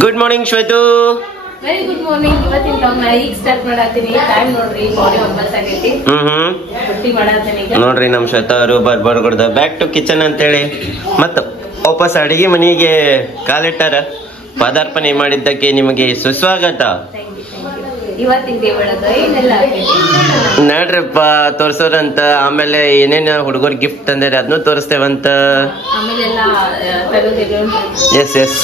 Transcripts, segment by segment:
Good morning Shwetu. Very good morning. ಇವತ್ತಿನ blog ನಾ ಈಗ ಸ್ಟಾರ್ಟ್ ಮಾಡತ್ತೀನಿ. ಟೈಮ್ ನೋಡ್ರಿ 9:09 ಆಗೈತಿ. ರೊಟ್ಟಿ ಮಾಡತ್ತೀನಿ ಈಗ. ನೋಡ್ರಿ ನಮ್ ಶ್ವೇತಾ ಅವರು ಬರ್ಬಾರ್ದು ಬ್ಯಾಕ್ ಟು ಕಿಚನ್ ಅಂತೇಳಿ ಮತ್ತ ವಾಪಸ್ ಅಡಿಗೆ ಮನೆಗೆ ಕಾಲಿಟ್ಟಾರ. ಪದಾರ್ಪಣೆ ಮಾಡಿದ್ದಕ್ಕೆ ನಿಮಗೆ ಸುಸ್ವಾಗತ. ಇವತ್ತಿನ ಡೇ ಒಳಗ ಏನೆಲ್ಲ ನೋಡ್ರಪ್ಪ ತೋರ್ಸೋರಂತ. ಆಮೇಲೆ ಏನೇನ್ ಹುಡುಗರ್ ಗಿಫ್ಟ್ ತಂದಾರೆ ಅದನ್ನು ತೋರಿಸ್ತೇವಂತ. ಎಸ್ ಎಸ್.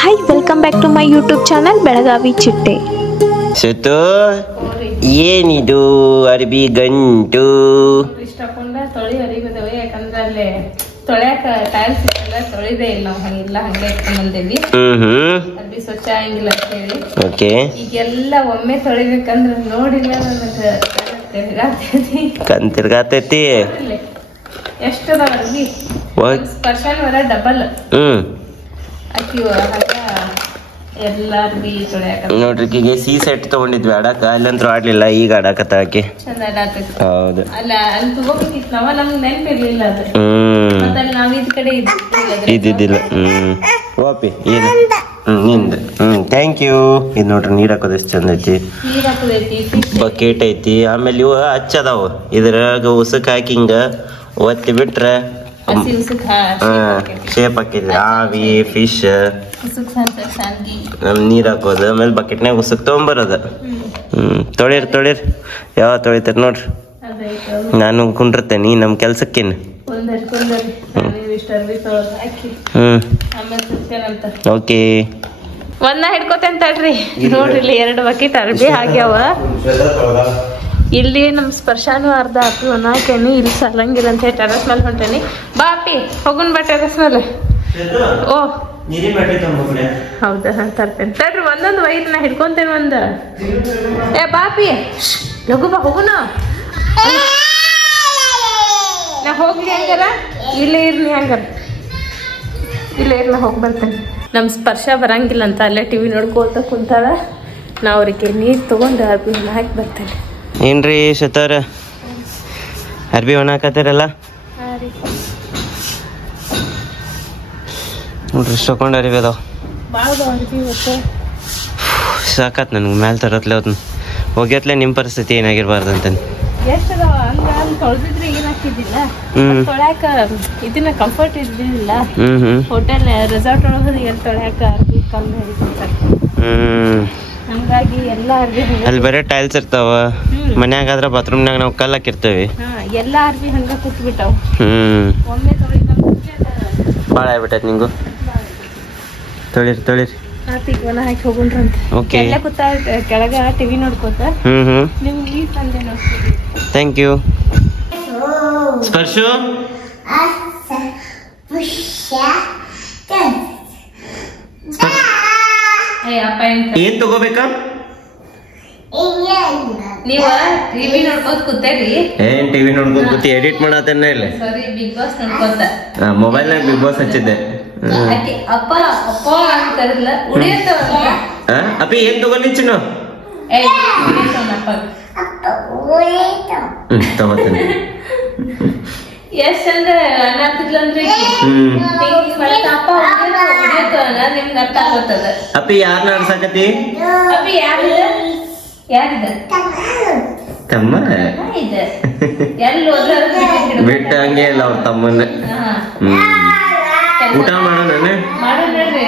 Hi, welcome back to my YouTube channel Belagavi Chitte. ಶ್ವೇತು ಏನಿದು ಅರ್ಬಿ ಗಂಟು? ಇಷ್ಟಕೊಂಡ ತೊಳಿ ಅರಿಬಿದವೆ. ಯಾಕಂದ್ರೆ ಅಲ್ಲಿ ತೊಳ್ಯಾಕ ಟೈಲ್ಸ್ ಇತ್ತಲ್ಲ, ತೊಳಿದೇ ಇಲ್ಲ ನಾವು. ಹಂಗಿಲ್ಲ, ಹಂಗೆ ಇಟ್ಕೊಂಡ್ ಬಂದೇವಿ. ಅರ್ಬಿ ಸ್ವಚ್ಛ ಆಗಿಲ್ಲ ಅಂತ ಹೇಳಿ. ಓಕೆ. ಈಗೆಲ್ಲ ಒಮ್ಮೆ ತೊಳಿಬೇಕಂದ್ರ ನೋಡಿಲ್ಲ ನನಗೆ ತಿರ್ಗಾತೈತಿ. ಎಷ್ಟದ ಅರ್ಬಿ ಸ್ಪರ್ಶನವರ ಡಬಲ್ ಅಕ್ಕಿವ ಎಲ್ಲ ಅರ್ಬಿ ತೊಳ್ಯಾಕ. ನೋಡ್ರಿ ಈಗ ಸಿ ಸೆಟ್ ತಗೊಂಡಿದ್ವಿ ಆಡಾಕ. ಅಲ್ಲಂತೂ ಆಡ್ಲಿಲ್ಲ, ಈಗ ಆಡಾಕತ್ತ ಆಕಿ. ಚಂದ ಆಡಾಕತ್ತಿ. ಹೌದು. ಅಲ್ಲ ಅಲ್ಲಿ ತಗೋಬೇಕಿತ್ತು ನಾವ, ನಮ್ಗೆ ನೆನಪಿರ್ಲಿಲ್ಲ ಅದು. ಮತ್ತೆ ಅಲ್ಲಿ ನಾವ್ ಇದ್ ಕಡೆ ಇದ್ದಿದ್ದಿಲ್ಲ. ಓಪಿ ಏನು ನಿಂದ. Thank you. ಇದು ನೋಡ್ರಿ ನೀರ್ ಹಾಕೋದು ಎಷ್ಟು ಚಂದ ಐತಿ. ನೀರ್ ಹಾಕೋದೈತಿ, ಬಕೆಟ್ ಐತಿ. ಆಮೇಲೆ ಇವು ಹಚ್ಚದಾವು. ಇದ್ರಾಗ ಉಸಕ್ ಹಾಕಿ ಹಿಂಗ ಒತ್ತಿ ಬಿಟ್ರ ಶೇಪ್ ಹಾಕಿದ್ವಿ. ಆವಿ ಫಿಶ್ ನೀರ್ ಹಾಕೋದು. ಆಮೇಲೆ ಬಕೆಟ್ನಾಗ ಉಸಕ್ ತಗೊಂಬರೋದ. ತೊಳಿರಿ ಯಾವ ತೊಳಿತಾರ ನೋಡ್ರಿ. ನಾನು ಕುಂಡಿರ್ತೇನೆ ನಮ್ ಕೆಲ್ಸಕ್ಕೇನು. ಓಕೆ. ಒಂದ ಹಿಡ್ಕೋತೇನ್ ತಡ್ರಿ. ನೋಡ್ರಿ ಇಲ್ಲಿ 2 ಬಕೆಟ್ ಅರ್ಬಿ ಆಗ್ಯಾವ. ಇಲ್ಲಿ ನಮ್ ಸ್ಪರ್ಶಾನು ಅರ್ಧ ಹಾಕಿ ಒಣಾಕೇನಿ. ಇಲ್ಲಿ ಸಲಂಗಿಲ್ಲ ಅಂತ ಹೇಳಿ ಟೆರಸ್ ಮೇಲೆ ಹೊಂಟೇನಿ. ಬಾಪಿ ಹೋಗುನ್ ಬಾ ಟೆರಸ್ ಮೇಲೆ. ಓ ಹೌದಾ, ತರ್ತೇನೆ ತಡ್ರಿ. ಒಂದೊಂದು ವೈಟ್ ನಾ ಹಿಡ್ಕೊಂತೇನೆ. ಒಂದ ಏ ಬಾಪಿ ಲಘು ಬಾ, ಹೋಗುನ. ನಾ ಹೋಗ್ಲಿ ಹಂಗಾರ. ಇಲ್ಲೇ ಇರ್ಲಿ ಹಂಗಾರ, ಇಲ್ಲೇ ಇರ್ಲ ಹೋಗಿ ಬರ್ತೇನೆ. ನಮ್ ಸ್ಪರ್ಶ ಬರಂಗಿಲ್ಲ ಅಂತ ಅಲ್ಲೇ ಟಿವಿ ನೋಡ್ಕೋತ ಕುಂತಾಳ. ನಾ ಅವ್ರಿಗೆ ನೀರ್ ತಗೊಂಡು ಅರ್ಬಿ ಹಾಕಿ ಬರ್ತೇನೆ. ಏನ್ರಿ ಶ್ವೇತಾರ ಅರ್ಬಿ ಒಣಾಕತ್ತೀರಲ್ಲ? ನೋಡ್ರಿ ಇಷ್ಟು ತಗೊಂಡು ಅರಿವಿ ಅದಾವ. ಸಾಕಾತ್ ನನ್ಗೆ ಮ್ಯಾಲೆ ತರತ್ಲೆ ಅದನ್ನ ಹೋಗ್ಯತ್ಲೆ. ನಿಮ್ಮ ಪರಿಸ್ಥಿತಿ ಏನಾಗಿರ್ಬಾರ್ದು ಅಂತ. ತೊಳೆದಿದ್ರೆ ಏನಾಗ್ತಿದ್ದಿಲ್ಲ, ತೊಳ್ಯಾಕ ಇದನ್ನ ಕಂಫರ್ಟ್ ಇದ್ದಿಲ್ಲ. ಹೋಟೆಲ್ ರೆಸಾರ್ಟ್ ಒಳಗ ಎಲ್ಲಿ ತೊಳ್ಯಾಕ ಅರ್ಬಿ ಕಮ್ಮಿ ಹಿಡಿತಾರೆ. ಹಂಗಾಗಿ ಎಲ್ಲ ಅರ್ಬಿ ಅಲ್ಲಿ ಬರೀ ಟೈಲ್ಸ್ ಇರ್ತಾವ. ಮನ್ಯಾಗಾದ್ರ ಬಾತ್ರೂಮ್ನಾಗ ನಾವು ಕಲ್ಲು ಹಾಕಿರ್ತೇವಿ. ಎಲ್ಲ ಅರ್ಬಿ ಹಂಗ ಕೂತ್ಬಿಟ್ಟಾವ. ಒಮ್ಮೆ ಭಾಳ ಆಗ್ಬಿಟ್ಟೈತಿ ನಿಂಗು. ತೊಳಿರಿ ಹಾಕಿ ಹೋಗುಣ್ರಂತ. ಓಕೆ. ಎಲ್ಲ ಕೂತ ಕೆಳಗ ಟಿವಿ ನೋಡ್ಕೋತ ನಿಮ್ಗೆ ಈ ಸಂಜೆ ನೋಡ್ತೀವಿ. Thank you. ಸ್ಪರ್ಶು ಏನ್ ತಗೋಬೇಕಾ? ನೀವ ಟಿವಿ ನೋಡ್ಕೋತ ಕೂತೇರಿ. ಏನ್ ಟಿವಿ ನೋಡ್ಕೊಂಡ್ ಕೂತಿ ಎಡಿಟ್ ಮಾಡತ್ತೇನೆ ಇಲ್ಲ. ಸಾರಿ, ಬಿಗ್ ಬಾಸ್ ನೋಡ್ಕೋತ ಮೊಬೈಲ್ನಾಗ ಬಿಗ್ ಬಾಸ್ ಹಚ್ಚಿದ್ದೆ. ಅಪ್ಪ ಅಪ್ಪ ಅಂತಾರಲ್ಲ, ಉಳಿಯತ್ತವಲ್ಲ. ಅಪ್ಪಿ ಏನ್ ತಗೊಂಡಿ ಚಿನ್ನು? ತಗೋತೇನೆ. ಎಷ್ಟ್ ಚಂದ ಅನ್ನತ್ತಿದ್ಲಂದ್ರೆ ಅಪ್ಪ ಉಳಿಯತ್ತವಲ್ಲ, ನಿಮ್ಗೆ ಅರ್ಥ ಆಗತ್ತದ. ಅಪ್ಪಿ ಯಾರನ್ನ ಅನ್ಸಾಕತಿ? ಅಪ್ಪಿ ಯಾರಿದ ತಮ್ಮ ಇದೆ. ಎಲ್ಲಿ ಹೋದ್ರ ಬಿಟ್ಟ ಹಂಗೆ ಇಲ್ಲ ಅವ್ರ ತಮ್ಮನ. ಊಟ ಮಾಡೋಣ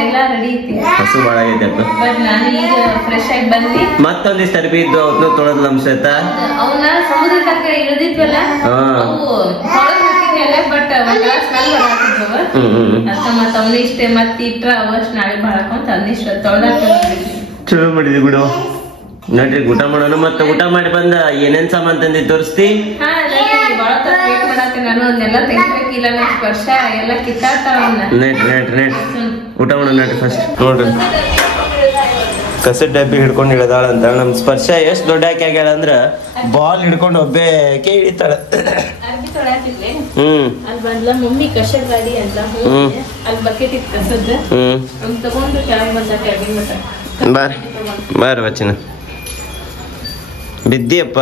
ಎಲ್ಲ ರೆಡಿ ಐತಿ. ಹಸು ಬಾಳ ಆಗೈತೆ ಅಪ್ಪ. ಬಟ್ ನಾನು ಈಗ ಫ್ರೆಶ್ ಆಗಿ ಬಂದಿ. ಮತ್ತೊಂದಿಷ್ಟು ಅರ್ಬಿ ಇದ್ದು ಅವ್ನು ತೊಳೆದ್ ನಮ್ ಶ್ವೇತ. ಅವನ್ನ ಸಮುದ್ರ ತನಕ ಇಳಿದಿದ್ವಲ್ಲ, ಅವು ಹೊಳಗ್ ಹಾಕಿದ್ವಲ್ಲ, ಬಟ್ ಒಂಥರ ಸ್ಮೆಲ್ ಬರಾಕಿದ್ವ. ಅಷ್ಟ ಮತ್ತ ಅವನ ಇಷ್ಟೇ ಮತ್ ಇಟ್ರ ಅವಷ್ಟು ನಾಳೆ ಬಾಳಕೊಂತ ಅಂದಿಷ್ಟು ತೊಳೆದಾಕ ಚಲೋ ಮಾಡಿದ್ವಿ ಬಿಡು. ನೋಡ್ರಿ ಊಟ ಮಾಡೋಣ. ಮತ್ತೆ ಊಟ ಮಾಡಿ ಬಂದ ಏನೇನ್ ಸಾಮಾನ್ ತಂದಿ ತೋರಿಸ್ತಿ? ನಾನು ಅದನ್ನೆಲ್ಲ ತೆಗಿಬೇಕಿಲ್ಲ. ನನ್ ಸ್ಪರ್ಶ ಎಲ್ಲ ಕಿತ್ತಾಡ್ತಾವ. ಊಟ ಮಾಡೋಣ ನಡ್ರಿ ಫಸ್ಟ್. ನೋಡ್ರಿ ಕಸದ ಡಬ್ಬಿ ಹಿಡ್ಕೊಂಡು ಇಳದಾಳಂತ. ನಮ್ ಸ್ಪರ್ಶ ಎಷ್ಟ್ ದೊಡ್ಡ ಆಕಿ ಆಗ್ಯಾಳ ಅಂದ್ರ ಬಾಲ್ ಹಿಡ್ಕೊಂಡು ಒಬ್ಬಾಕೆ ಹಿಡಿತಾಳ. ಅಲ್ಲಿ ಬಂದ್ಲ ಮಮ್ಮಿ ಕಸದ ಗಾಡಿ ಅಂತ. ಅಲ್ಲಿ ಬಕೆಟ್ ಇತ್ತು ಕಸದ. ತಗೊಂಡು ಕೆಳಗ್ ಬಂದ ಕ್ಯಾಬಿನ್ ಮಟ್ಟ. ಬಾರ್ ವಚನ ಬಿದ್ದಿಯಪ್ಪ.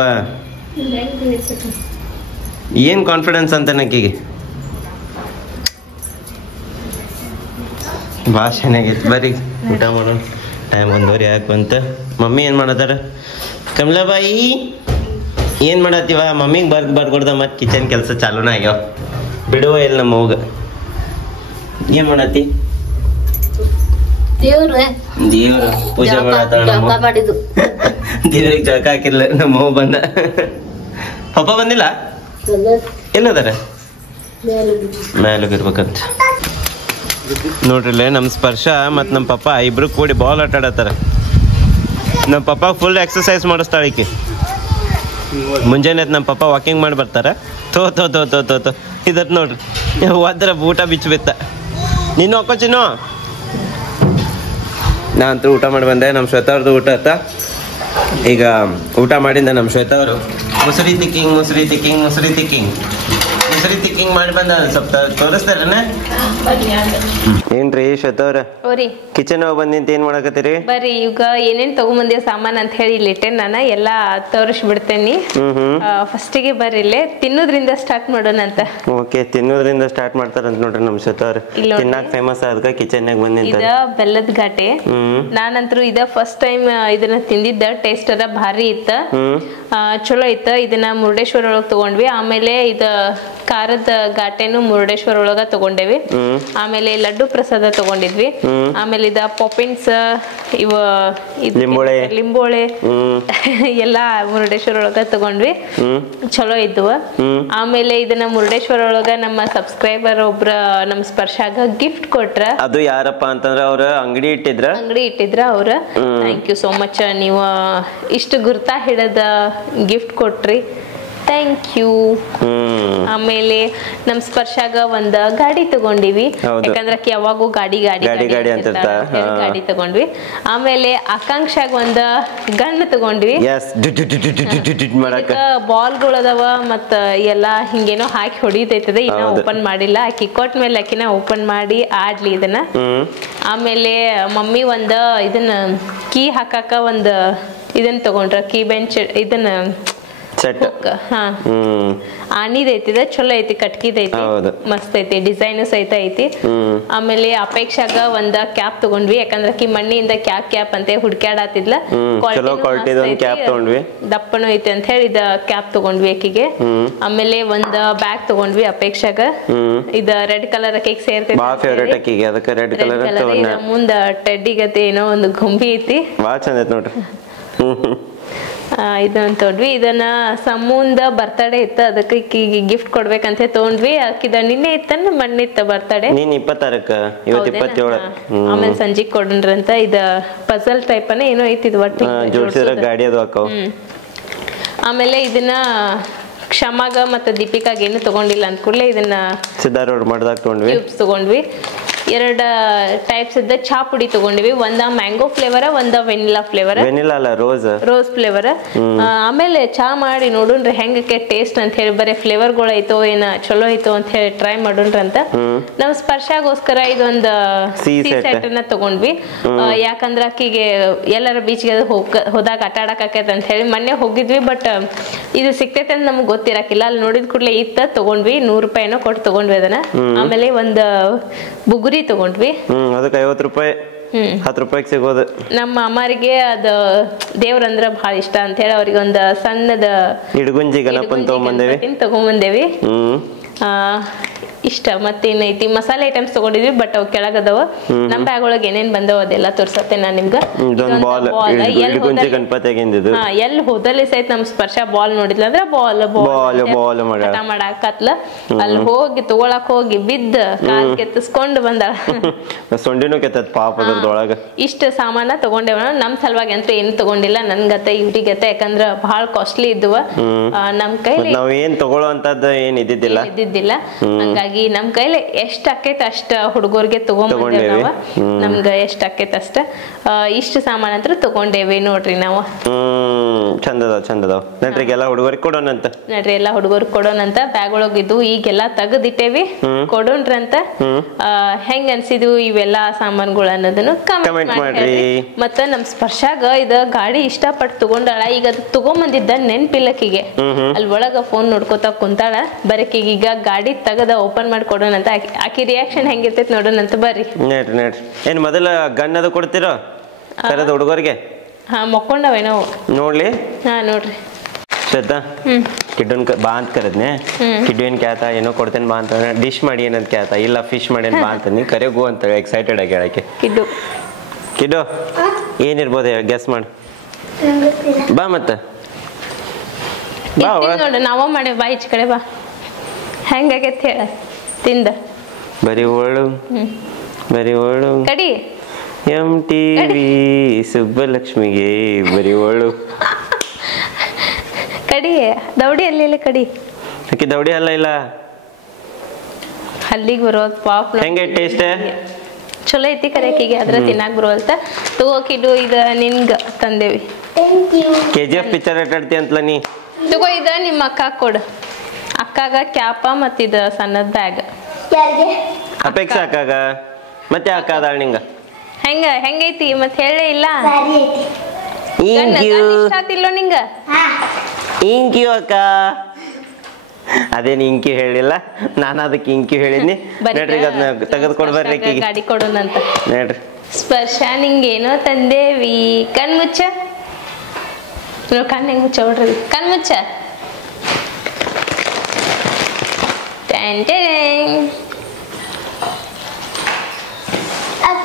ಏನ್ ಕಾನ್ಫಿಡೆನ್ಸ್ ಅಂತ ನಕ್ಕಿಗೆ? ಭಾಳ ಚೆನ್ನಾಗೈತಿ. ಬರ್ರಿ ಊಟ ಮಾಡೋಣ. ಟೈಮ್ 1:30 ಯಾಕಂತ. ಮಮ್ಮಿ ಏನು ಮಾಡತ್ತಾರ? ಕಮಲಾಬಾಯಿ ಏನು ಮಾಡತ್ತೀವ? ಮಮ್ಮಿಗೆ ಬರ್ಕೊಡ್ದ ಮತ್ತೆ ಕಿಚನ್ ಕೆಲಸ ಚಾಲೂನ ಆಗ್ಯಾವ. ಬಿಡುವ ಇಲ್ಲ ನಮ್ಮ ಹೋಗ. ಏನು ಮಾಡತ್ತಿ? ದೇವ್ರ ಪೂಜೆ ಮಾಡತ್ತಾಳ. ದೇವ್ರಿಗೆ ಜಳಕ ಹಾಕಿರ್ಲ ನಮ್ಮ ಹೋಗ ಬಂದ. ಪಪ್ಪ ಬಂದಿಲ್ಲ? ಎಲ್ಲದಾರ? ಮ್ಯಾಲೋಗಿರ್ಬೇಕಂತ ನೋಡ್ರಿಲ್ಲ. ನಮ್ಮ ಸ್ಪರ್ಶ ಮತ್ತು ನಮ್ಮ ಪಪ್ಪ ಇಬ್ರು ಕೂಡಿ ಬಾಲ್ ಆಟ ಆಡತ್ತಾರ. ನಮ್ಮ ಪಪ್ಪ ಫುಲ್ ಎಕ್ಸಸೈಸ್ ಮಾಡಿಸ್ತಾಳೆ ಈಕಿ. ಮುಂಜಾನೆ ನಮ್ಮ ಪಪ್ಪ ವಾಕಿಂಗ್ ಮಾಡಿ ಬರ್ತಾರ. ತೋ ತೋ ತೋ ತೋ ತೋ ತೋ ಇದತ್ ನೋಡ್ರಿ. ಹೋದ್ರ ಊಟ ಬಿಚ್ಚ ಬಿತ್ತ. ನೀನು ಹಾಕೋ ಚಿನ್ನು. ನಾ ಅಂತೂ ಊಟ ಮಾಡಿ ಬಂದೆ. ನಮ್ಮ ಶ್ವೇತಾ ಅವ್ರದ್ದು ಊಟ ಆಯ್ತ. ಈಗ ಊಟ ಮಾಡಿಂದ ನಮ್ಮ ಶ್ವೇತಾ ಅವರು ಮುಸುರಿ ತಿಕ್ಕಿಂಗ್ ಮಾಡಿ ಬಂದ. ಸ್ವಲ್ಪ ತೋರಿಸ್ತಾರನ? ಏನ್ರಿ ಶ್ವೇತಾ ಅವ್ರ ಕಿಚನ್ ಬಂದಿಂತ ಏನ್ ಮಾಡಕತ್ತೀರಿ? ಬರ್ರಿ ಈಗ ಏನೇನ್ ತಗೊಂಬಂದಿವ ಸಾಮಾನ್ ಅಂತ ಹೇಳಿ ಇಲ್ಲಿಟ್ಟೆ ನಾನು ಎಲ್ಲಾ ತೋರಿಸ್ಬಿಡ್ತೇನಿ. ಫಸ್ಟಿಗೆ ಬರ್ರಿ ಇಲ್ಲೇ ತಿನ್ನೋದ್ರಿಂದ ಸ್ಟಾರ್ಟ್ ಮಾಡೋಣ ಅಂತ. ಓಕೆ, ತಿನ್ನೋದ್ರಿಂದ ಸ್ಟಾರ್ಟ್ ಮಾಡ್ತಾರಂತ ನೋಡ್ರಿ ನಮ್ಮ ಶ್ವೇತಾ ಅವ್ರ. ತಿನ್ನಾಕ ಫೇಮಸ್ ಅದಕ್ಕೆ ಕಿಚನ್ ನಾಗ ಬಂದಿಂತ. ಇದ ಬೆಲ್ಲದ ಘಾಟೆ. ನಾನಂತರೂ ಇದ ಫಸ್ಟ್ ಟೈಮ್ ಇದನ್ನ ತಿಂದಿದ್ದ. ಟೇಸ್ಟ್ ಅದ ಭಾರಿ ಇತ್ತ, ಚಲೋ ಇತ್ತ. ಇದನ್ನ ಮುರುಡೇಶ್ವರ ಒಳಗ್ ತಗೊಂಡ್ವಿ. ಆಮೇಲೆ ಇದ ಖಾರದ ಘಾಟೆನು ಮುರುಡೇಶ್ವರ ಒಳಗ ತಗೊಂಡೇವಿ. ಆಮೇಲೆ ಲಡ್ಡು ಪ್ರಸಾದ ತಗೊಂಡಿದ್ವಿ. ಆಮೇಲೆ ಇದ ಪಾಪಿನ್ಸ್, ಇವ ಲಿಂಬೋಳೆ ಎಲ್ಲಾ ಮುರುಡೇಶ್ವರ ಒಳಗ ತಗೊಂಡ್ವಿ. ಚಲೋ ಇದ್ವ. ಆಮೇಲೆ ಇದನ್ನ ಮುರುಡೇಶ್ವರ ಒಳಗ ನಮ್ಮ ಸಬ್ಸ್ಕ್ರೈಬರ್ ಒಬ್ರ ನಮ್ ಸ್ಪರ್ಶಾಗ ಗಿಫ್ಟ್ ಕೊಟ್ರ. ಅದು ಯಾರಪ್ಪ ಅಂತಂದ್ರ ಅವ್ರ ಅಂಗಡಿ ಇಟ್ಟಿದ್ರ ಅವ್ರ. Thank you so much. ನೀವು ಇಷ್ಟು ಗುರ್ತಾ ಹಿಡದ ಗಿಫ್ಟ್ ಕೊಟ್ರಿ, ಥ್ಯಾಂಕ್ ಯು. ಆಮೇಲೆ ನಮ್ ಸ್ಪರ್ಶಾಗ ಒಂದ್ ಗಾಡಿ ತಗೊಂಡಿವಿ. ಯಾಕಂದ್ರ ಯಾವಾಗೂ ಗಾಡಿ ತಗೊಂಡ್ವಿ. ಆಮೇಲೆ ಆಕಾಂಕ್ಷಾಗ ಒಂದ ಗನ್ ತಗೊಂಡ್ವಿ. ಬಾಲ್ಗಳು ಅದಾವ ಮತ್ತ ಎಲ್ಲಾ ಹಿಂಗೇನೋ ಹಾಕಿ ಹೊಡಿತೈತದ. ಇನ್ನ ಓಪನ್ ಮಾಡಿಲ್ಲ. ಆಕಿ ಕೊಟ್ಟ ಮೇಲೆ ಆಕಿನ ಓಪನ್ ಮಾಡಿ ಆಡ್ಲಿ ಇದನ್ನ. ಆಮೇಲೆ ಮಮ್ಮಿ ಒಂದ ಇದನ್ನ ಕೀ ಹಾಕಾಕ ಒಂದ್ ಇದನ್ನ ತಗೊಂಡ್ರ. ಕೀ ಬೆಂಚ್ ಇದನ್ನ ಆಣಿದೈತಿದ. ಚಲೋ ಐತಿ, ಕಟ್ಕಿದೈತಿ, ಮಸ್ತ್ ಐತಿ. ಡಿಸೈನ್ ಸಹಿತ ಐತಿ. ಆಮೇಲೆ ಅಪೇಕ್ಷಾಗ ಒಂದ ಕ್ಯಾಪ್ ತಗೊಂಡ್ವಿ. ಯಾಕಂದ್ರ ಆಕಿ ಮಣ್ಣಿಯಿಂದ ಕ್ಯಾಪ್ ಅಂತ ಹುಡ್ಕ್ಯಾಡತ್ತಿದ್ಲ. ದಪ್ಪನು ಐತಿ ಅಂತ ಹೇಳಿ ಇದ ಕ್ಯಾಪ್ ತಗೊಂಡ್ವಿ ಆಕಿಗೆ. ಆಮೇಲೆ ಒಂದ್ ಬ್ಯಾಗ್ ತಗೊಂಡ್ವಿ ಅಪೇಕ್ಷಾಗ. ಇದ ರೆಡ್ ಕಲರ್ ಆಕಿಗೆ ಸೇರ್ತೈತಿ. ಮುಂದ ಟೆಡ್ಡಿ ಗತೆ ಏನೋ ಒಂದು ಗೊಂಬಿ ಐತಿ. ಇದನ್ನ ತಗೊಂಡ್ವಿ. ಇದನ್ನ ಸಮೂಂದ ಬರ್ತಡೇ ಇತ್ತ, ಅದಕ್ಕೆ ಈಕಿಗೆ ಗಿಫ್ಟ್ ಕೊಡ್ಬೇಕಂತ ತಗೊಂಡ್ವಿ. ಆಕಿದ ನಿನ್ನೆ ಇತ್ತನ್ನ ಮಣ್ಣಿತ್ತ ಬರ್ತಡೇ. ಆಮೇಲೆ ಸಂಜೆ ಕೊಡ್ರಂತ. ಇದ ಪಜಲ್ ಟೈಪ್ ಅನ್ನ ಏನೋ ಐತಿ ಒಟ್ಟು. ಆಮೇಲೆ ಇದನ್ನ ಕ್ಷಮಾಗ ಮತ್ತೆ ದೀಪಿಕಾಗ ಏನು ತಗೊಂಡಿಲ್ಲ ಅಂದ ಕೂಡಲೇ ಇದನ್ನ ತಗೊಂಡ್ವಿ. ಎರಡು ಟೈಪ್ಸ್ ಇದ್ದ ಚಾ ಪುಡಿ ತಗೊಂಡಿವಿ. ಒಂದ ಮ್ಯಾಂಗೋ ಫ್ಲೇವರ್, ಒಂದ ವೆನಿಲಾ ಫ್ಲೇವರ್. Rose flavour. ಆಮೇಲೆ ಚಾ ಮಾಡಿ ನೋಡುನ್ರಿ ಹೆಂಗಕ್ಕೆ ಟೇಸ್ಟ್ ಅಂತ ಹೇಳಿ. ಬರೀ ಫ್ಲೇವರ್ಗಳು ಐತೋ ಏನ ಚಲೋ ಐತೋ ಅಂತ ಹೇಳಿ ಟ್ರೈ ಮಾಡೋಣ್ರಿ ಅಂತ. ನಮ್ ಸ್ಪರ್ಶಾಗೋಸ್ಕರ ಇದೊಂದ್ ಸೆಟ್ ಅನ್ನ ತಗೊಂಡ್ವಿ. ಯಾಕಂದ್ರ ಆಕಿಗೆ ಎಲ್ಲರ ಬೀಚ್ಗೆ ಹೋದಾಗ ಆಟ ಆಡಕ್ ಆಕೈತ ಅಂತ ಹೇಳಿ ಮೊನ್ನೆ ಹೋಗಿದ್ವಿ. ಬಟ್ ಇದು ಸಿಕ್ತೈತೆ ಅಂತ ನಮ್ಗೆ ಗೊತ್ತಿರಕಿಲ್ಲ. ಅಲ್ಲಿ ನೋಡಿದ ಕೂಡಲೇ ಇತ್ತ, ತಗೊಂಡ್ವಿ. 100 ರೂಪಾಯಿನೋ ಕೊಟ್ಟು ತಗೊಂಡ್ವಿ ಅದನ್ನ. ಆಮೇಲೆ ಒಂದ್ ಬುಗುರಿ ತಗೊಂಡ್ವಿ. ಅದಕ್ಕೆ 50 ರೂಪಾಯಿ, 10 ರೂಪಾಯಿಗೆ ಸಿಗೋದು. ನಮ್ಮ ಅಮ್ಮರಿಗೆ ಅದ ದೇವ್ರಂದ್ರ ಬಹಳ ಇಷ್ಟ ಅಂತ ಹೇಳಿ ಅವ್ರಿಗೆ ಒಂದ್ ಸಣ್ಣದ ಇಡಗುಂಜಿ ಗಣಪನ್ ತಗೊಂಬಂದೇವಿ. ಇಷ್ಟ. ಮತ್ತೇನೈತಿ ಮಸಾಲೆ ಐಟಮ್ಸ್ ತಗೊಂಡಿದ್ವಿ. ಬಟ್ ಅವ್ ಕೆಳಗದವ. ನಮ್ ಬ್ಯಾಗ್ ಒಳಗೆ ಏನೇನ್ ಬಂದವ ಅದೆಲ್ಲ ತೋರ್ಸತ್ತೆ ನಾನ್ ನಿಮ್ಗ. ಎಲ್ಲಿ ಹೋದಲ್ಲಿ ಸಹಿತ ನಮ್ ಸ್ಪರ್ಶ ಬಾಲ್ ನೋಡಿದ್ಲ ಅಂದ್ರ ಬಾಲ್ ಮಾಡಾಕತ್ಲ. ಅಲ್ಲಿ ಹೋಗಿ ತಗೊಳಕ್ ಹೋಗಿ ಬಿದ್ದ ಕಾಲ್ ಕೆತ್ತಿಸ್ಕೊಂಡ್ ಬಂದ. ಇಷ್ಟ ಸಾಮಾನ ತಗೊಂಡೇವ. ನಮ್ ಸಲುವಾಗಿ ಅಂತ ಏನು ತಗೊಂಡಿಲ್ಲ. ನನ್ಗತ್ತೆ ಇವ್ರಿಗತ್ತೆ. ಯಾಕಂದ್ರ ಬಹಳ ಕಾಸ್ಟ್ಲಿ ಇದ್ವ. ನಮ್ ಕೈಲಿ ಏನ್ ತಗೊಳ್ಳೋಂತದ್ದು ಏನ್ ಇದ್ದಿದ್ದಿಲ್ಲ. ಹಂಗಾಗಿ ನಮ್ ಕೈಲಿ ಎಷ್ಟ್ ಆಕೈತೆ ಅಷ್ಟ ಹುಡುಗರ್ಗೆ ತಗೊಂಡ್ಬಂದೇವ್ ನಾವ. ನಮ್ಗ ಎಷ್ಟ್ ಆಕೈತೆ ಅಷ್ಟ. ಇಷ್ಟ ಸಾಮಾನ್ ಅಂತ ತಗೊಂಡೇವಿ ನೋಡ್ರಿ ನಾವು. ಚಂದದ ನಡ್ರಿ ಎಲ್ಲಾ ಹುಡುಗರಿಗೆ ಕೊಡೋಣಂತ. ಬ್ಯಾಗ್ ಒಳಗಿದ್ದು ಈಗೆಲ್ಲಾ ತೆಗದಿಟ್ಟೇವಿ. ಕೊಡೋಣ್ರಂತ. ಹೆಂಗ್ ಅನ್ಸಿದ್ವು ಇವೆಲ್ಲಾ ಸಾಮಾನ್ಗಳು ಅನ್ನೋದನ್ನು ಕಮೆಂಟ್ ಮಾಡ್ರಿ. ಮತ್ತ ನಮ್ ಸ್ಪರ್ಶಾಗ ಇದ ಗಾಡಿ ಇಷ್ಟಪಟ್ಟು ತಗೊಂಡಾಳ. ಈಗ ಅದು ತಗೊಂಬಂದಿದ್ದ ನೆನ್ಪಿಲ್ಲಕಿಗೆ. ಅಲ್ಲಿ ಒಳಗ ಫೋನ್ ನೋಡ್ಕೋತಾ ಕುಂತಾಳ. ಬರಕೀಗ ಗಾಡಿ ತೆಗದ ಓಪನ್ ಓಪನ್ ಮಾಡಿ ಕೊಡೋಣ ಅಂತ ಆಕಿ ರಿಯಾಕ್ಷನ್ ಹೆಂಗಿರ್ತೈತಿ ನೋಡೋಣ ಅಂತ ಬರ್ರಿ. ನೋಡ್ರಿ ಏನ್ ಮೊದಲ ಗನ್ ಅದು ಕೊಡ್ತಿರೋ ಕರೆದ ಹುಡುಗರಿಗೆ? ಹಾ ಮಕ್ಕೊಂಡವೆ ನಾವು ನೋಡ್ಲಿ. ಹಾ ನೋಡ್ರಿ ಶ್ರದ್ಧಾ ಕಿಡ್ಡನ್ ಬಾ ಅಂತ ಕರೆದ್ನೆ. ಕಿಡ್ಡು ಏನ್ ಕೇಳ್ತಾ ಏನೋ ಕೊಡ್ತೇನೆ ಬಾ ಅಂತ, ಡಿಶ್ ಮಾಡಿ ಏನಂತ ಕೇಳ್ತಾ, ಇಲ್ಲ ಫಿಶ್ ಮಾಡೇನ್ ಬಾ ಅಂತ. ನೀ ಕರೆಗು ಅಂತ ಎಕ್ಸೈಟೆಡ್ ಆಗಿ ಹೇಳಕ್ಕೆ. ಕಿಡ್ಡು ಏನಿರ್ಬೋದು ಗೆಸ್ ಮಾಡು ಬಾ. ಮತ್ತೆ ಬಾ ನೋಡ ನಾವ ಮಾಡಿ ಬಾ ಈಚ ಕಡೆ ಬಾ. ಹೆಂಗಾಗೈತೆ ಹೇಳ ತಿಂದ ಬರೀ ಓಳು ಬರೀ ಓಳು ಕಡಿ MTV ಸುಬ್ಬಲಕ್ಷ್ಮಿಗೆ ಬರೀ ಓಳು ಕಡಿ ದೌಡಿ ಅಲ್ಲಿ ಕಡಿ. ಅಕ್ಕಿ ದೌಡಿ ಅಲ್ಲ ಇಲ್ಲ ಅಲ್ಲಿಗೆ ಬರೋದು ಪಾಪ. ಹೆಂಗೆ ಟೇಸ್ಟ್? ಚಲೋ ಐತಿ ಕರೆಕಿಗೆ ಅದ್ರ ತಿನ್ನಾಕ ಬರುವಲ್ತ. ತಗೋಕಿಡು ಇದ ನಿನ್ಗ ತಂದೇವಿ. KGF ಪಿಕ್ಚರ್ ಆಟಾಡ್ತಿ ಅಂತಲ ನೀ. ತಗೋ ಇದ ನಿಮ್ಮ ಅಕ್ಕ ಕೊಡು. ಅಕ್ಕಾಗ ಕ್ಯಾಪ ಮತ್ತಿದ ಸಣ್ಣದ ಬ್ಯಾಗ್. ಅಪೇಕ್ಷೆ ಅಕ್ಕಾಗ ಮತ್ತೆ ಅಕ್ಕ ಅದಾಳ ನಿಂಗ. ಹೆಂಗೈತಿ ಮತ್ ಹೇಳೇ ಇಲ್ಲ. ಇಷ್ಟಾತಿಲ್ಲೋ ನಿಂಗ? ಇಂಕ್ಯೂ ಅಕ್ಕ. ಅದೇನು ಇಂಕ್ಯೂ ಹೇಳಿಲ್ಲ, ನಾನು ಅದಕ್ಕೆ ಇಂಕ್ಯೂ ಹೇಳಿದ್ನಿ. ನೋಡ್ರಿ ಅದನ್ನ ತೆಗೆದುಕೊಡ್ಬರ್ರಿ ಗಾಡಿ ಕೊಡೋಣಂತ. ನೋಡ್ರಿ ಸ್ಪರ್ಶ ನಿಂಗೇನೋ ತಂದೇವಿ. ಕಣ್ ಮುಚ್ಚ. ಕಣ್ ಹೆಂಗ್ ಮುಚ್ಚ ನೋಡ್ರಿ. ಕಣ್ ಮುಚ್ಚ.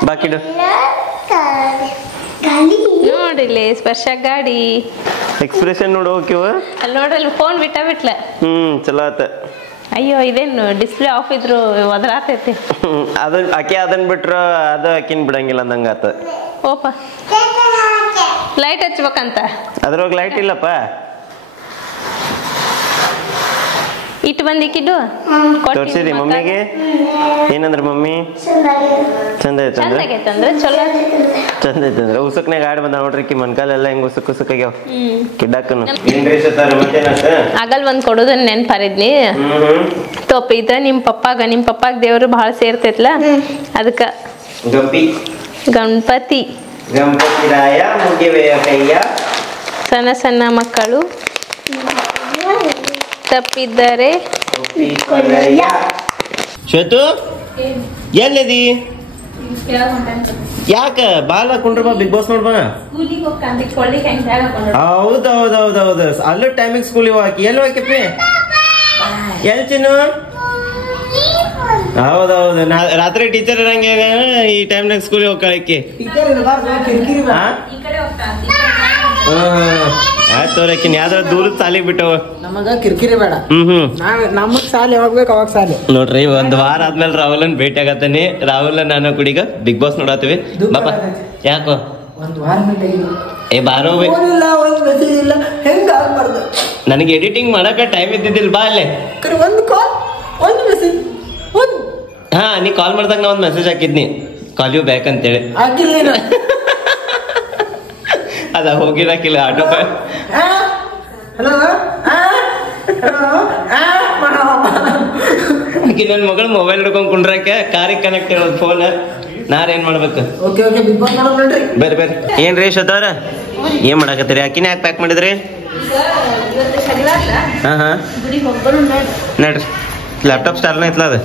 ಬಾಕಿಡು ನೋಡಿಲ್ಲಿ ಸ್ಪರ್ಶ ಗಾಡಿ. ಎಕ್ಸ್ಪ್ರೆಷನ್ ನೋಡು ಓಕೆವ. ಅಲ್ಲಿ ನೋಡ್ರಲ್ಲಿ ಫೋನ್ ಬಿಟ್ಲ. ಚಲೋ ಆತ. ಅಯ್ಯೋ ಇದೇನು ಡಿಸ್ಪ್ಲೇ ಆಫ್ ಇದ್ರು ಒದರಾತೈತಿ. ಅದನ್ನ ಆಕೆ ಅದನ್ನ ಬಿಟ್ರ ಅದು ಆಕಿನ್ ಬಿಡಂಗಿಲ್ಲ ಅಂದಂಗ ಆತ. ಓಪ ಲೈಟ್ ಹಚ್ಬೇಕಂತ. ಅದ್ರೊಳಗ ಲೈಟ್ ಇಲ್ಲಪ್ಪ. ಇಟ್ಟು ಬಂದಿಕ್ಕಿದ್ದು ತೋರ್ಸಿರಿ ಮಮ್ಮಿಗೆ? ಏನಂದ್ರ ಮಮ್ಮಿ? ಚಂದ ಐತಂದ್ರೆ ಚಲೋ ಚಂದ ಐತಂದ್ರ. ಉಸುಕ್ನಾಗ ಆಡ್ ಬಂದ ನೋಡ್ರಿ ಕಿ ಮನ್ಕಾಲೆಲ್ಲ ಹೆಂಗ್ ಉಸುಕ್ ಆಗ್ಯಾವ ಕಿಡ್ಡಾಕನು. ಆಗಲ್ ಒಂದ್ ಕೊಡೋದನ್ನ ನೆನ್ಪಾರಿದ್ನಿ. ತೋಪ ಇದ ನಿಮ್ ಪಪ್ಪಾಗ ದೇವ್ರು ಬಹಳ ಸೇರ್ತೈತ್ಲ ಅದಕ್ಕ ಗಣಪತಿ ಗಣಪತಿರಾಯ ಮುಗಿವೆಯ ಕೈಯ. ಸಣ್ಣ ಸಣ್ಣ ಮಕ್ಕಳು ತಪ್ಪಿದ್ದಾರೆ. ಶ್ವೇತು ಎಲ್ಲಿದಿ? ಯಾಕ ಬಾಲ ಕುಂಡ್ರ ಬಾ, ಬಿಗ್ ಬಾಸ್ ನೋಡ್ಬಾ. ಹೌದೌದೌದೌದು ಅಲ್ಲೂ ಟೈಮಿಂಗ್ ಸ್ಕೂಲಿಗೆ ಹಾಕಿ. ಎಲ್ಲಿ ಹೋಗಿಪ್ಪಿ? ಎಲ್ಲಿ ಚಿನ್ನು? ಹೌದೌದು ರಾತ್ರಿ ಟೀಚರ್ ಇರಂಗೆ ಈ ಟೈಮ್ನಾಗ ಸ್ಕೂಲಿಗೆ ಹೋಗ್ಕಳಕ್ಕೆ. ಆಯ್ತು ತೋರಕಿನ್ ಯಾವ್ದಾರ ದೂರದ ಸಾಲಿಗೆ ಬಿಟ್ಟವ. ನಮಗ ಕಿರಿಕಿರಿ ಬೇಡ. ನಮಗ್ ಸಾಲಿ ಯಾವಾಗ ಬೇಕು ಅವಾಗ ಸಾಲಿ. ನೋಡ್ರಿ ಒಂದ್ ವಾರ ಆದ್ಮೇಲೆ ರಾಹುಲನ್ ಭೇಟಿ ಆಗತ್ತಾನೆ. ರಾಹುಲ್ ನಾನು ಕುಡಿಗ ಬಿಗ್ ಬಾಸ್ ನೋಡತ್ತೀವಿ. ಬಾಪ ಯಾಕೋ ಒಂದ್ ವಾರ ಏ ಬಾರೋ ನನಗೆ ಎಡಿಟಿಂಗ್ ಮಾಡಕ ಟೈಮ್ ಇದ್ದಿದ್ದಿಲ್ಲ. ಬಾ ಅಲ್ಲೇ ಹಾ ನೀ ಕಾಲ್ ಮಾಡ್ದಾಗ ನಾ ಒಂದ್ ಮೆಸೇಜ್ ಹಾಕಿದ್ನಿ, ಕಾಲ್ ಯು ಬ್ಯಾಕ್ ಅಂತೇಳಿ. ಅದ ಹೋಗಿರಾಕಿಲ್ಲ ಆಟೋ. ನನ್ ಮಗಳು ಮೊಬೈಲ್ ಹಿಡ್ಕೊಂಡ್ ಕುಂಡ್ರಾಕ ಕಾರಿಗೆ ಕನೆಕ್ಟ್ ಇರೋದು ಫೋನ್. ನಾರೇನ್ ಮಾಡ್ಬೇಕು? ಬರ್ರಿ ಬರ್ರಿ. ಏನ್ರಿ ಶ್ವೇತವ್ರ ಏನ್ ಮಾಡಾಕತ್ತೀರಿ? ಅಕ್ಕಿನ ಯಾಕೆ ಪ್ಯಾಕ್ ಮಾಡಿದ್ರಿ? ಹಾ ಹಾ ನೋಡ್ರಿ ಲ್ಯಾಪ್ಟಾಪ್ ಸ್ಟಾರ್ನ ಐತ್ಲ ಅದು.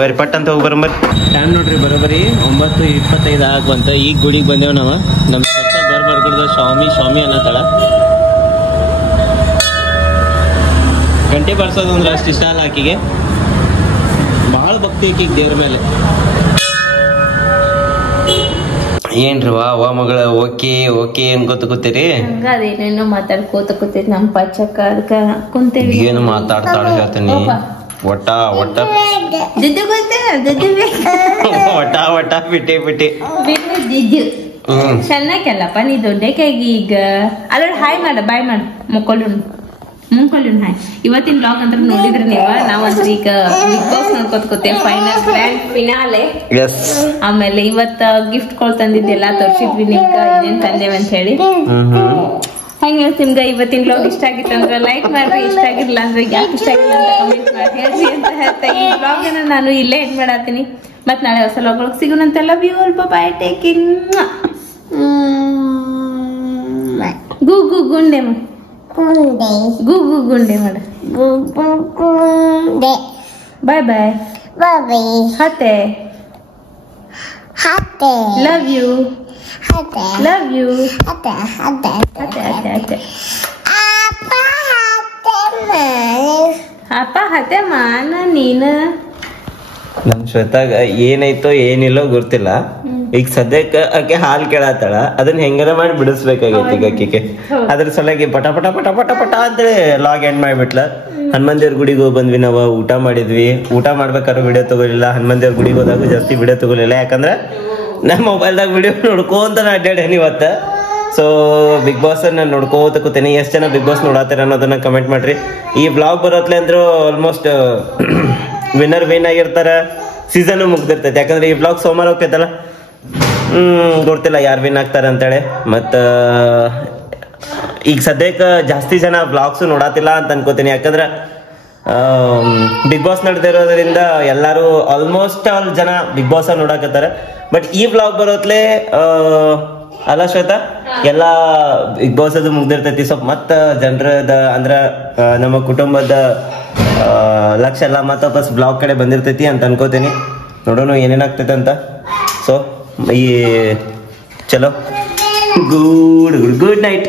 ಬರ್ರಿ ಪಟ್ ಅಂತ ಹೋಗಿ ಬರಂಬರ್ರಿ. ಟೈಮ್ ನೋಡ್ರಿ ಬರೋಬರಿ 9:25 ಆಗುವಂತ. ಈಗ ಗುಡಿಗೆ ಬಂದೇವ್ ನಾವ. ನಮ್ ಸ್ವಚ್ಛ ಬರ್ಬಾರ್ದು ಸ್ವಾಮಿ ಅನ್ನತ್ತಾಳ. ಗಂಟೆ ಬರ್ಸೋದು ಅಂದ್ರೆ ಅಷ್ಟು ಇಷ್ಟ ಅಲ್ಲ ಆಕಿಗೆ. ಬಹಳ ಭಕ್ತಿ ಆಕಿಗೆ ದೇವ್ರ ಮೇಲೆ. ಏನ್ರಿ ವಾ ಮಗಳ ಓಕೆ ಅನ್ಕೋತ ಕೂತೀರಿ? ಅದೇನೇನೋ ಮಾತಾಡ್ಕೋತ ಕೂತೈತಿ ನಮ್ ಪಚ್ಚಕ್ಕ. ಅದಕ್ಕ ಕುಂತೇವಿ. ಏನು ಮಾತಾಡ್ತಾಳ ಹೇಳ್ತೀನಿ. ಒಟ್ಟ ಬಿಟ್ಟಿ ಚೆನ್ನಾಗಲ್ಲಪ್ಪ ನೀ ದೊಡ್ಡಕ್ಕಾಗಿ. ಈಗ ಅಲ್ಲ ಹಾಯ್ ಮಾಡ, ಬಾಯ್ ಮಾಡ, ಮುಂಕೊಳ್ಳು ಹಾಯ್. ಇವತ್ತಿನ ಬ್ಲಾಗ್ ಅಂತ ನೋಡಿದ್ರಿ ನೀವ. ನಾವಂದ್ರೆ ಈಗ ಬಿಗ್ ಬಾಸ್ ನೋಡ್ಕೊತ ಕೂತೇವೆ. Final grand finale. ಆಮೇಲೆ ಇವತ್ತ ಗಿಫ್ಟ್ ಗಳು ತಂದಿದ್ದೆಲ್ಲ ತೋರ್ಸಿದ್ವಿ ನಿಮ್ಗ ಏನೇನ್ ತಂದೇವೆ ಅಂತ ಹೇಳಿ. ಹೆಂಗ ನಿಮ್ಗ ಇವತ್ತಿನ ಬ್ಲಾಗ್ ಇಷ್ಟ ಆಗಿತ್ತಂದ್ರ ಲೈಕ್ ಮಾಡ್ರಿ, ಇಷ್ಟ ಆಗಿರ್ಲಿಲ್ಲ ಅಂದ್ರೆ ಯಾಕೆ ಇಷ್ಟ ಆಗಿಲ್ಲ ಅಂತ ಕಮೆಂಟ್ ಮಾಡಿ ಹೇಳ್ರಿ ಅಂತ ಹೇಳ್ತಾ ಈ ಬ್ಲಾಗ್ ಅನ್ನ ನಾನು ಇಲ್ಲೇ ಎಂಡ್ ಮಾಡಾತೀನಿ. ಮತ್ ನಾಳೆ ಹೊಸ ಬ್ಲಾಗ್ ಒಳಗೆ ಸಿಗೋಣಂತ. ಲವ್ ಯು ಆಲ್, ಬೈ ಟೇಕಿಂಗ್. ಗು ಗು ಗುಂಡೆ ಗು ಗು ಗುಂಡೆ ಮಾಡ. Bye bye. ಹತ್ತೆ. Love you. Love you. ಹತ್ತೆ ಹತ್ತೆ ಹತ್ತೆ. ಅಪ್ಪ ಹತ್ತೆ ಮಾನ ನೀನು. ನಮ್ ಶ್ವೇತಾಗ ಏನಾಯ್ತೋ ಏನಿಲ್ಲೋ ಗೊತ್ತಿಲ್ಲ. ಈಗ ಸದ್ಯಕ್ಕೆ ಆಕೆ ಹಾಲ್ ಕೇಳತ್ತಾಳ, ಅದನ್ನ ಹೆಂಗಾರ ಮಾಡಿ ಬಿಡಿಸ್ಬೇಕಾಗೈತಿ ಈಗ ಆಕಿಗೆ. ಅದ್ರ ಸಲುವಾಗಿ ಪಟ ಪಟ ಪಟ ಪಟ ಪಟ ಅಂತೇಳಿ ಲಾಗ್ ಎಂಡ್ ಮಾಡ್ಬಿಟ್ಲ. ಹನುಮನ್ ದೇವ್ರ ಗುಡಿಗೆ ಹೋಗಿ ಬಂದ್ವಿ, ನಾವು ಊಟ ಮಾಡಿದ್ವಿ. ಊಟ ಮಾಡ್ಬೇಕಾದ್ರೆ ವಿಡಿಯೋ ತಗೋಲಿಲ್ಲ. ಹನುಮನ್ ದೇವ್ರ ಗುಡಿಗೆ ಹೋದಾಗ ಜಾಸ್ತಿ ವಿಡಿಯೋ ತಗೋಲಿಲ್ಲ, ಯಾಕಂದ್ರೆ ನಮ್ಮ ಮೊಬೈಲ್ದಾಗ ವಿಡಿಯೋ ನೋಡ್ಕೊಂತ ಅಡ್ಡಾಡೇನಿ ಇವತ್ತ. ಸೊ ಬಿಗ್ ಬಾಸ್ ನಾನು ನೋಡ್ಕೋತ ಕೂತೇನೆ. ಎಷ್ಟು ಜನ ಬಿಗ್ ಬಾಸ್ ನೋಡತ್ತೀರ ಅನ್ನೋದನ್ನ ಕಮೆಂಟ್ ಮಾಡ್ರಿ. ಈ ಬ್ಲಾಗ್ ಬರೋತ್ಲೆ ಅಂದ್ರು ಆಲ್ಮೋಸ್ಟ್ ವಿನ್ನರ್ ವಿನ್ ಆಗಿರ್ತಾರ, ಸೀಸನ್ ಮುಗ್ದಿರ್ತೈತಿ. ಯಾಕಂದ್ರೆ ಈ ಬ್ಲಾಗ್ ಸೋಮವಾರ ಹೋಗ್ತೈತಲ್ಲ, ಗೊತ್ತಿಲ್ಲ ಯಾರು ವಿನ್ ಆಗ್ತಾರ ಅಂತೇಳಿ. ಮತ್ತ ಈಗ ಸದ್ಯಕ್ಕೆ ಜಾಸ್ತಿ ಜನ ಬ್ಲಾಗ್ಸ್ ನೋಡತ್ತಿಲ್ಲ ಅಂತ ಅನ್ಕೋತೀನಿ. ಯಾಕಂದ್ರೆ ಬಿಗ್ ಬಾಸ್ ನಡೆದಿರೋದ್ರಿಂದ ಎಲ್ಲಾರು ಆಲ್ಮೋಸ್ಟ್ ಆಲ್ ಜನ ಬಿಗ್ ಬಾಸ್ ನೋಡಕತ್ತಾರ. ಬಟ್ ಈ ಬ್ಲಾಗ್ ಬರೋತ್ಲೆ ಅಲ್ಲ ಶ್ವೇತಾ, ಎಲ್ಲಾ ಬಿಗ್ ಬಾಸ್ ಅದು ಮುಗ್ದಿರ್ತೈತಿ. ಸ್ವಲ್ಪ ಮತ್ತ ಜನರದ ಅಂದ್ರ ನಮ್ಮ ಕುಟುಂಬದ ಲಕ್ಷ ಎಲ್ಲ ಮತ್ತ ವಾಪಸ್ ಬ್ಲಾಗ್ ಕಡೆ ಬಂದಿರ್ತೈತಿ ಅಂತ ಅನ್ಕೋತೀನಿ. ನೋಡೋಣ ಏನೇನಾಗ್ತೈತೆ ಅಂತ. ಸೊ ಈ ಚಲೋ, ಗುಡ್ ನೈಟ್.